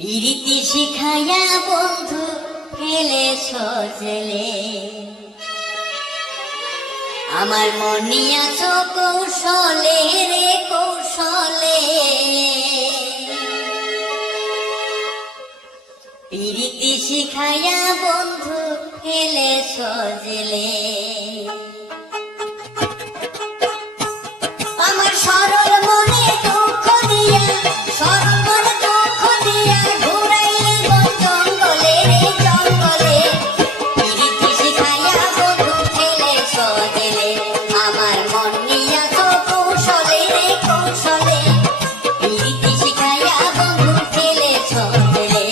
ইরিতি শিখাইয়া বন্ধু ফেলেছ জেলে, আমার মনিয়াছ কৌশলে রে কৌশলে। ইরিতি শিখাইয়া বন্ধু ফেলেছ জেলে, আমার সরল মনে দুঃখ দিয়া, সরল মনে দুঃখ দিয়া ঘুরাইলে বন জঙ্গলে রে জঙ্গলে। ইরিতি শিখাইয়া বন্ধু ফেলেছ জেলে, আমার মন নিয়াছ কৌশলে রে কৌশলে। ইরিতি শিখাইয়া বন্ধু ফেলেছ জেলে।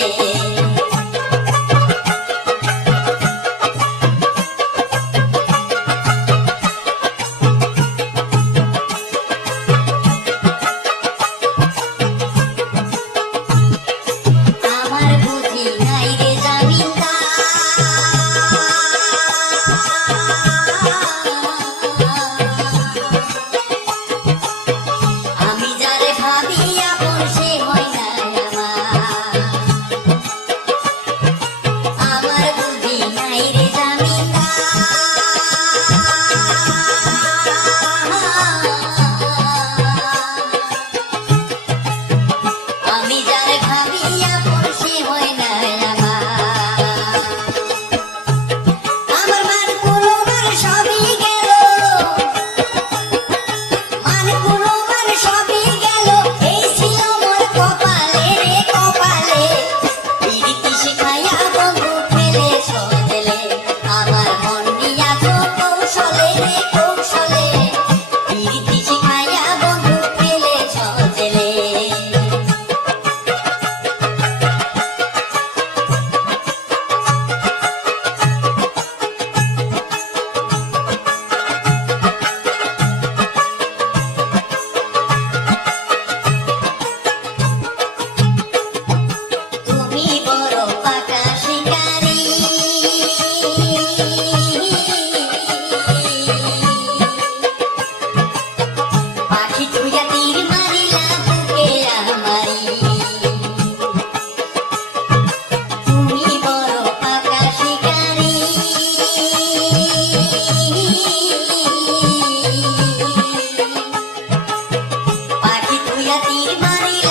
তীর মারিলা